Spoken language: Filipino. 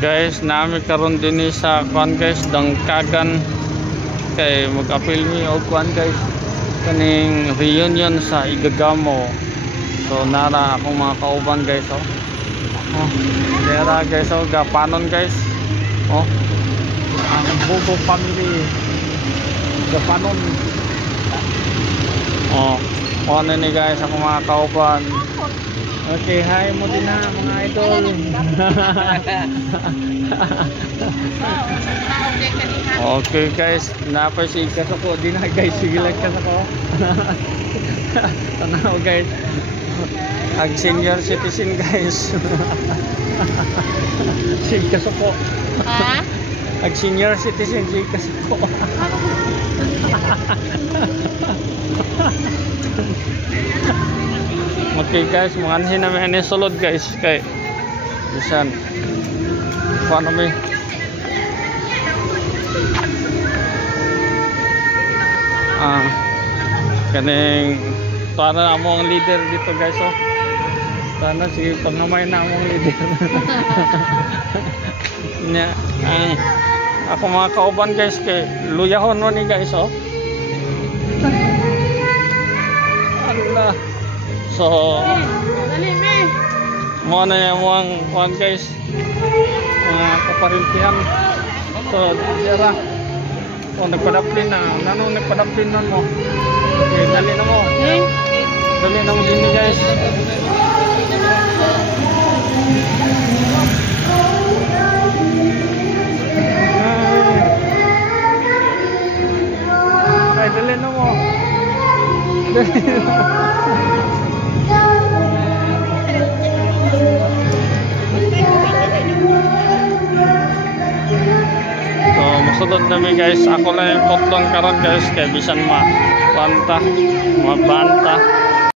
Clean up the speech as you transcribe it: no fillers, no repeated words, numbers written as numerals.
Guys, nami karon din sa kuan guys, Dangkagan kay mag-apil mi og kuan guys kaning reunion sa Igagamo. So nara akong mga kauban guys oh. Dera guys oh, gapanon guys. Oh. Ang Bogo family. Gapanon. Oh. Ano ni guys ako mga kauban. Okay, hi mo din na mga idol. Okay guys, napay si Kasako din na guys, sige lang Kasako. Tanaw guys. Ag senior citizen guys. Si Kasako. Ha? Ag senior citizen si Kasako. Okay guys, manganhin namin ini sulod guys kay bisan paano mi kaning para among leader dito guys oh. Sana sige pangamay na among leader. Nya ako mga kauban guys kay luyahon mo ni guys oh. Allah. So, mo na yung mga guys, mga kaparintihan. So, dira. O, nagpadaplin na. Nano nagpadaplin na mo? Okay, dali na mo. Dali na mo din guys. Ay, dali na mo. Dali na mo. So, masulod namin guys. Ako lang yung potlon karon guys. Kaya bisan mabanta.